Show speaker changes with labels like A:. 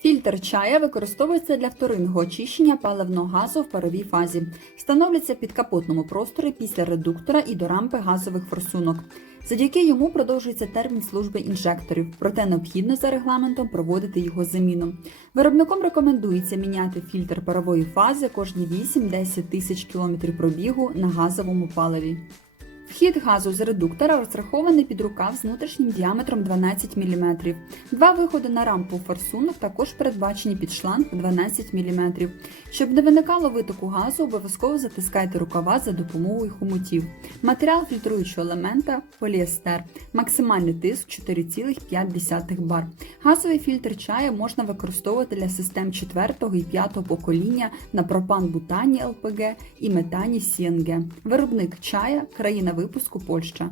A: Фільтр чая використовується для вторинного очищення паливного газу в паровій фазі. Встановлюється в підкапотному просторі після редуктора і до рампи газових форсунок. Завдяки йому продовжується термін служби інжекторів, проте необхідно за регламентом проводити його заміну. Виробником рекомендується міняти фільтр парової фази кожні 8-10 тисяч кілометрів пробігу на газовому паливі. Вхід газу з редуктора розрахований під рукав з внутрішнім діаметром 12 мм. Два виходи на рампу форсунок також передбачені під шланг 12 мм. Щоб не виникало витоку газу, обов'язково затискайте рукава за допомогою хомутів. Матеріал фільтруючого елемента поліестер. Максимальний тиск 4,5 бар. Газовий фільтр чаю можна використовувати для систем 4 і 5 покоління на пропан-бутані ЛПГ і метані СНГ. Виробник чая країна випуску Польща.